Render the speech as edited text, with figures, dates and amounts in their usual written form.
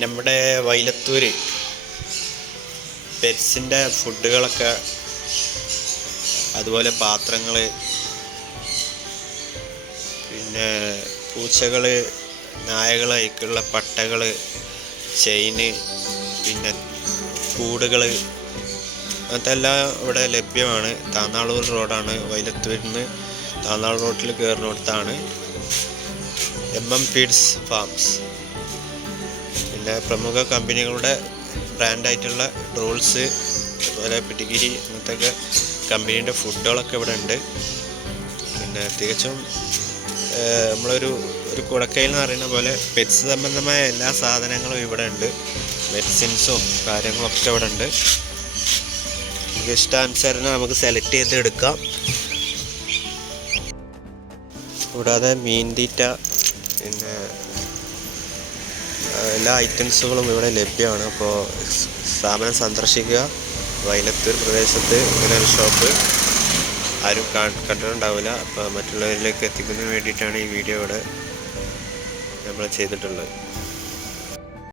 നമ്മുടെ വൈലത്തൂർ പെറ്റ്സിൻ്റെ ഫുഡുകളൊക്കെ, അതുപോലെ പാത്രങ്ങൾ, പിന്നെ പൂച്ചകൾ, നായകൾ, അതിലേക്കുള്ള പട്ടകൾ, ചെയിന്, പിന്നെ കൂടുകൾ, അങ്ങനത്തെ എല്ലാം ഇവിടെ ലഭ്യമാണ്. താന്നാളൂർ റോഡാണ്. വൈലത്തൂരിൽ നിന്ന് താന്നാളൂർ റോഡിൽ കയറുന്നിടത്താണ് MM ഫീഡ്സ് ഫാംസ്. പിന്നെ പ്രമുഖ കമ്പനികളുടെ ബ്രാൻഡായിട്ടുള്ള റോൾസ്, അതുപോലെ പിടിഗിരി, അങ്ങനത്തെ കമ്പനീൻ്റെ ഫുഡുകളൊക്കെ ഇവിടെ ഉണ്ട്. പിന്നെ തികച്ചും നമ്മളൊരു കുടക്കയിൽ എന്ന് പറയുന്ന പോലെ പെറ്റ്സ് സംബന്ധമായ എല്ലാ സാധനങ്ങളും ഇവിടെ ഉണ്ട്. മെഡിസിൻസും കാര്യങ്ങളൊക്കെ ഇവിടെ ഉണ്ട്. നമുക്ക് ഇഷ്ടാനുസരണം നമുക്ക് സെലക്ട് ചെയ്ത് എടുക്കാം. കൂടാതെ മീൻ തീറ്റ, പിന്നെ എല്ലാ ഐറ്റംസുകളും ഇവിടെ ലഭ്യമാണ്. അപ്പോൾ സ്ഥാപനം സന്ദർശിക്കുക. വൈലത്തൂർ പ്രദേശത്ത് ഇങ്ങനൊരു ഷോപ്പ് ആരും കണ്ടിട്ടുണ്ടാവില്ല. അപ്പോൾ മറ്റുള്ളവരിലേക്ക് എത്തിക്കുന്നതിന് വേണ്ടിയിട്ടാണ് ഈ വീഡിയോ ഇവിടെ നമ്മൾ ചെയ്തിട്ടുള്ളത്.